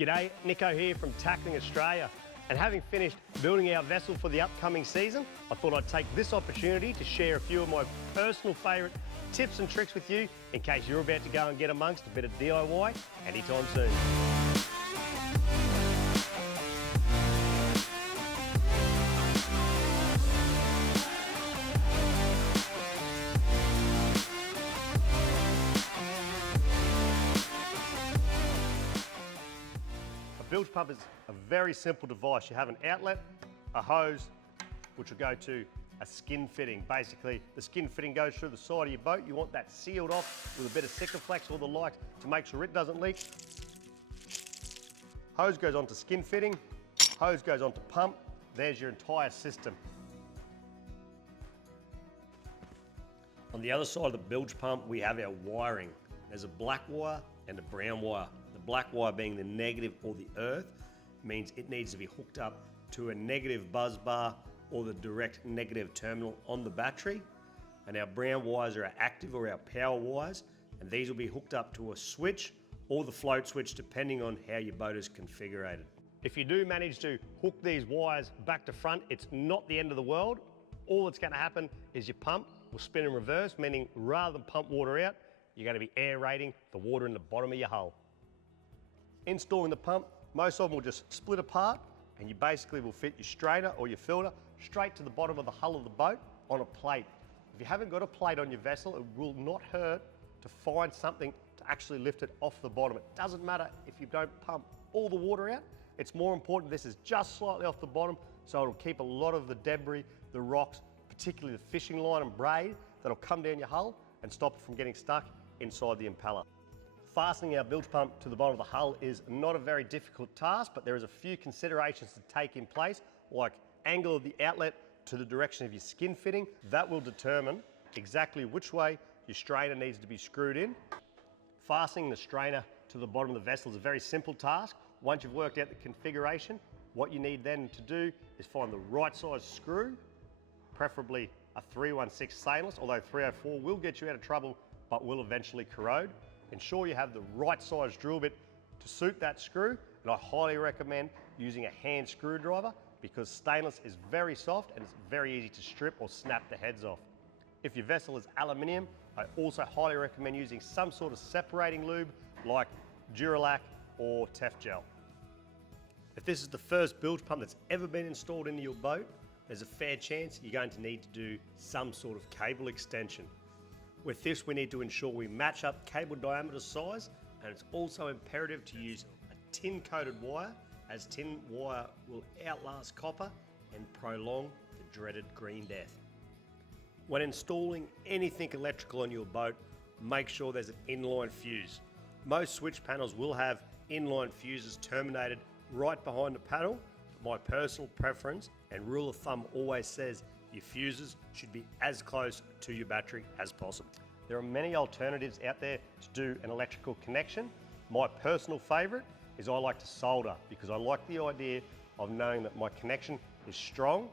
G'day, Nicko here from Tackling Australia. And having finished building our vessel for the upcoming season, I thought I'd take this opportunity to share a few of my personal favourite tips and tricks with you in case you're about to go and get amongst a bit of DIY anytime soon. A bilge pump is a very simple device. You have an outlet, a hose, which will go to a skin fitting. Basically, the skin fitting goes through the side of your boat. You want that sealed off with a bit of Sikaflex or the like to make sure it doesn't leak. Hose goes onto skin fitting, hose goes onto pump. There's your entire system. On the other side of the bilge pump, we have our wiring. There's a black wire and a brown wire. The black wire being the negative or the earth means it needs to be hooked up to a negative buzz bar or the direct negative terminal on the battery. And our brown wires are our active or our power wires, and these will be hooked up to a switch or the float switch depending on how your boat is configured. If you do manage to hook these wires back to front, it's not the end of the world. All that's going to happen is your pump will spin in reverse, meaning rather than pump water out, you're going to be aerating the water in the bottom of your hull. Installing the pump, most of them will just split apart, and you basically will fit your strainer or your filter straight to the bottom of the hull of the boat on a plate. If you haven't got a plate on your vessel, it will not hurt to find something to actually lift it off the bottom. It doesn't matter if you don't pump all the water out. It's more important this is just slightly off the bottom, so it'll keep a lot of the debris, the rocks, particularly the fishing line and braid that'll come down your hull and stop it from getting stuck inside the impeller. Fastening our bilge pump to the bottom of the hull is not a very difficult task, but there is a few considerations to take in place, like angle of the outlet to the direction of your skin fitting. That will determine exactly which way your strainer needs to be screwed in. Fastening the strainer to the bottom of the vessel is a very simple task. Once you've worked out the configuration, what you need then to do is find the right size screw, preferably a 316 stainless, although 304 will get you out of trouble but will eventually corrode. Ensure you have the right size drill bit to suit that screw, and I highly recommend using a hand screwdriver because stainless is very soft and it's very easy to strip or snap the heads off. If your vessel is aluminium, I also highly recommend using some sort of separating lube like Duralac or Tef Gel. If this is the first bilge pump that's ever been installed into your boat, there's a fair chance you're going to need to do some sort of cable extension. With this, we need to ensure we match up cable diameter size, and it's also imperative to use a tin coated wire, as tin wire will outlast copper and prolong the dreaded green death. When installing anything electrical on your boat, make sure there's an inline fuse. Most switch panels will have inline fuses terminated right behind the panel. My personal preference and rule of thumb always says your fuses should be as close to your battery as possible. There are many alternatives out there to do an electrical connection. My personal favourite is I like to solder because I like the idea of knowing that my connection is strong,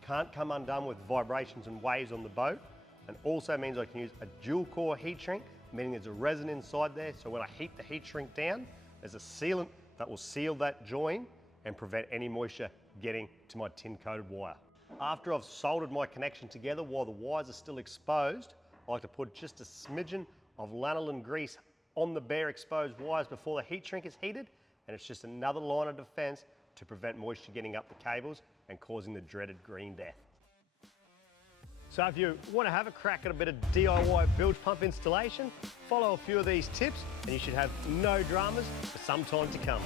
can't come undone with vibrations and waves on the boat, and also means I can use a dual core heat shrink, meaning there's a resin inside there, so when I heat the heat shrink down, there's a sealant that will seal that join and prevent any moisture getting to my tin coated wire. After I've soldered my connection together while the wires are still exposed, I like to put just a smidgen of lanolin grease on the bare exposed wires before the heat shrink is heated, and it's just another line of defense to prevent moisture getting up the cables and causing the dreaded green death. So if you want to have a crack at a bit of DIY bilge pump installation, follow a few of these tips and you should have no dramas for some time to come.